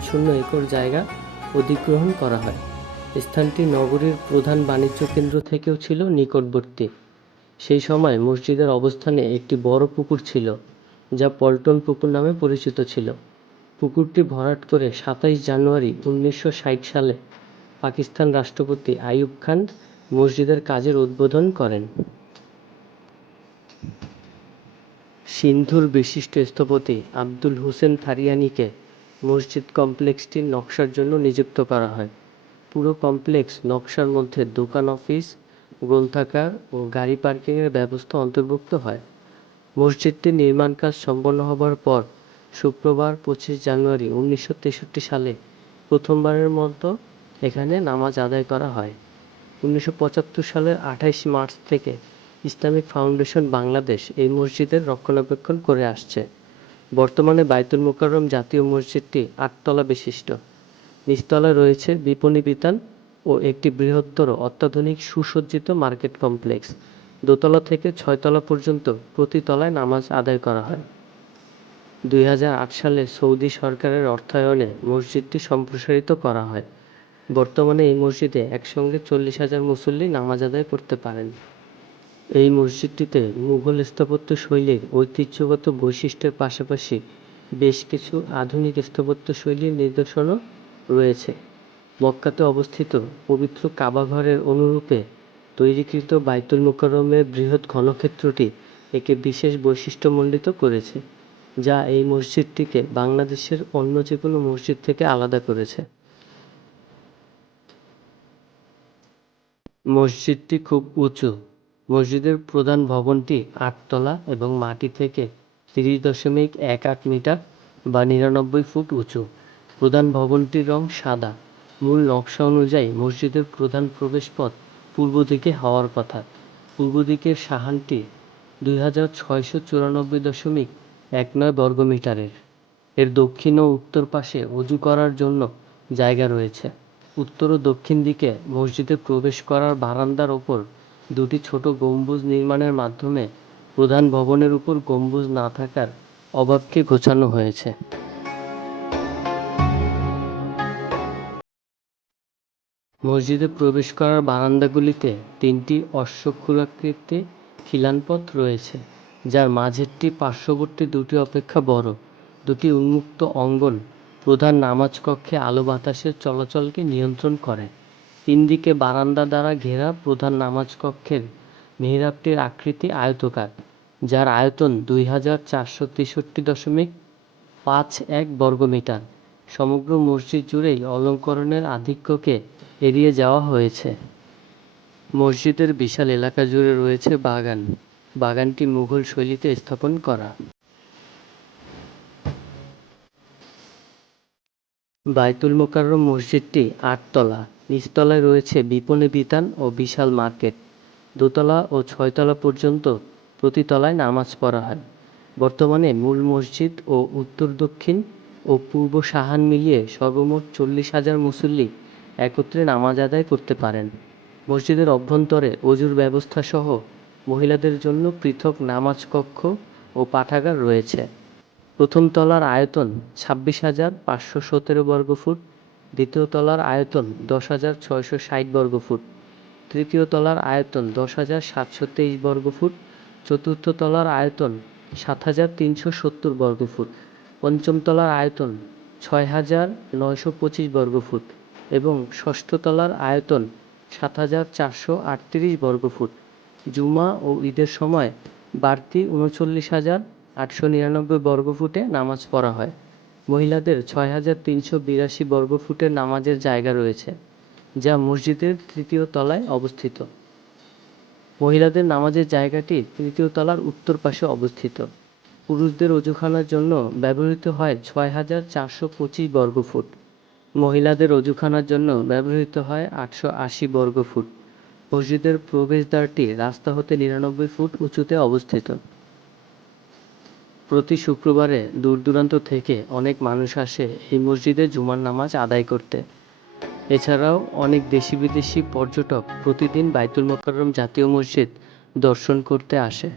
শূন্য একর জায়গা অধিগ্রহণ করা হয়। স্থানটি নগরীর প্রধান বাণিজ্য কেন্দ্র থেকেও ছিল নিকটবর্তী। সেই সময় মসজিদের অবস্থানে একটি বড় পুকুর ছিল, যা পল্টন পুকুর নামে পরিচিত ছিল। পুকুরটি ভরাট করে সাতাইশ জানুয়ারি উনিশশো ষাট সালে পাকিস্তান রাষ্ট্রপতি আইয়ুব খান মসজিদের কাজের উদ্বোধন করেন। সিন্ধুর বিশিষ্ট স্থপতি আব্দুল হোসেন থারিয়ানিকে মসজিদ কমপ্লেক্সটির নকশার জন্য নিযুক্ত করা হয়। পুরো কমপ্লেক্স নকশার মধ্যে দোকান, অফিস, গ্রন্থাগার ও গাড়ি পার্কিংয়ের ব্যবস্থা অন্তর্ভুক্ত হয়। মসজিদটির নির্মাণ কাজ সম্পন্ন হবার পর শুক্রবার পঁচিশ জানুয়ারি উনিশশো তেষট্টি সালে প্রথমবারের মতো এখানে নামাজ আদায় করা হয়। উনিশশো পঁচাত্তর সালের আঠাইশ মার্চ থেকে ইসলামিক ফাউন্ডেশন বাংলাদেশ এই মসজিদের রক্ষণাবেক্ষণ করে আসছে। বর্তমানে বাইতুল মোকাররম জাতীয় মসজিদটি আটতলা বিশিষ্ট। নিচতলায় রয়েছে বিপণী বিতান ও একটি বৃহত্তর অত্যাধুনিক সুসজ্জিত মার্কেট কমপ্লেক্স। দোতলা থেকে ছয়তলা পর্যন্ত প্রতি তলায় নামাজ আদায় করা হয়। দুই হাজার আট সালে সৌদি সরকারের অর্থায়নে মসজিদটি সম্প্রসারিত করা হয়। বর্তমানে এই মসজিদে একসঙ্গে চল্লিশ হাজার মুসল্লি নামাজ আদায় করতে পারেন। এই মসজিদটিতে মুঘল স্থাপত্য শৈলীর ঐতিহ্যগত বৈশিষ্ট্যের পাশাপাশি বেশ কিছু আধুনিক স্থাপত্য শৈলীর নিদর্শনও রয়েছে। মক্কাতে অবস্থিত পবিত্র কাবা ঘরের অনুরূপে তৈরিকৃত বাইতুল মোকাররমের বৃহৎ ঘনক্ষেত্রটি একে বিশেষ বৈশিষ্ট্যমণ্ডিত করেছে, যা এই মসজিদটিকে বাংলাদেশের অন্য যে কোনো মসজিদ থেকে আলাদা করেছে। মসজিদটি খুব উঁচু মসজিদের প্রধান ভবনটি আটতলা এবং মাটি থেকে তিরিশ দশমিক এক আট মিটার বা নিরানব্বই ফুট উঁচু। প্রধান ভবনটির রং সাদা। মূল নকশা অনুযায়ী মসজিদের প্রধান প্রবেশপথ পূর্ব দিকে হওয়ার কথা। পূর্ব দিকের সাহানটি দুই হাজার ছয়শো চুরানব্বই দশমিক এক নয় বর্গমিটারের এর দক্ষিণ ও উত্তর পাশে অজু করার জন্য জায়গা রয়েছে। উত্তর ও দক্ষিণ দিকে মসজিদে প্রবেশ করার বারান্দার ওপর দুটি ছোট গম্বুজ নির্মাণের মাধ্যমে প্রধান ভবনের উপর গম্বুজ না থাকার অভাবকে ঘোচানো হয়েছে। মসজিদে প্রবেশ করার বারান্দাগুলিতে তিনটি অশ্বক্ষুরাকৃতি খিলানপথ রয়েছে, যার মাঝেরটি পার্শ্ববর্তী দুটি অপেক্ষা বড়। দুটি উন্মুক্ত অঙ্গন প্রধান নামাজ কক্ষে আলো বাতাসের চলাচলকে নিয়ন্ত্রণ করে। তিন দিকে বারান্দা দ্বারা ঘেরা প্রধান নামাজ কক্ষের মেহরাবটির আকৃতি আয়তকার, যার আয়তন দুই হাজার চারশো তেষট্টি দশমিক পাঁচ এক বর্গমিটার সমগ্র মসজিদ জুড়েই অলঙ্করণের আধিক্যকে এড়িয়ে যাওয়া হয়েছে। মসজিদের বিশাল এলাকা জুড়ে রয়েছে বাগান। বাগানটি মুঘল শৈলীতে স্থাপন করা। বাইতুল মোকাররম মসজিদটি আটতলা, নিচতলায় রয়েছে বিপণী বিতান ও বিশাল মার্কেট। দোতলা ও ছয়তলা পর্যন্ত প্রতি তলায় নামাজ পড়া হয়। বর্তমানে মূল মসজিদ ও উত্তর দক্ষিণ ও পূর্ব সাহান মিলিয়ে সর্বমোট চল্লিশ হাজার মুসল্লি একত্রে নামাজ আদায় করতে পারেন। মসজিদের অভ্যন্তরে অজুর ব্যবস্থা সহ মহিলাদের জন্য পৃথক নামাজ কক্ষ ও পাঠাগার রয়েছে। প্রথম তলার আয়তন ছাব্বিশ হাজার পাঁচশো সতেরো বর্গফুট, দ্বিতীয় তলার আয়তন দশ হাজার ছয়শো ষাট বর্গফুট, তৃতীয় তলার আয়তন দশ হাজার সাতশো তেইশ বর্গফুট, চতুর্থ তলার আয়তন সাত হাজার তিনশো সত্তর বর্গফুট, পঞ্চম তলার আয়তন ছয় হাজার নয়শো পঁচিশ বর্গফুট এবং ষষ্ঠ তলার আয়তন সাত হাজার চারশো আটত্রিশ বর্গফুট। জুমা ও ঈদের সময় বাড়তি উনচল্লিশ হাজার আটশো নিরানব্বই বর্গফুটে নামাজ পড়া হয়। মহিলাদের ছয় হাজার তিনশো বিরাশি বর্গফুটের নামাজের জায়গা রয়েছে, যা মসজিদের তৃতীয় তলায় অবস্থিত। মহিলাদের নামাজের জায়গাটি তৃতীয় তলার উত্তর পাশে অবস্থিত। পুরুষদের অজুখানার জন্য ব্যবহৃত হয় ছয় হাজার চারশো পঁচিশ বর্গফুট। মহিলাদের অজুখানার জন্য ব্যবহৃত হয় আটশো আশি বর্গফুট। মসজিদের প্রবেশদ্বারটি রাস্তা হতে নিরানব্বই ফুট উঁচুতে অবস্থিত। প্রতি শুক্রবারে দূর দূরান্ত থেকে অনেক মানুষ আসে এই মসজিদে জুমার নামাজ আদায় করতে। এছাড়াও অনেক দেশি বিদেশি পর্যটক প্রতিদিন বাইতুল মোকাররম জাতীয় মসজিদ দর্শন করতে আসে।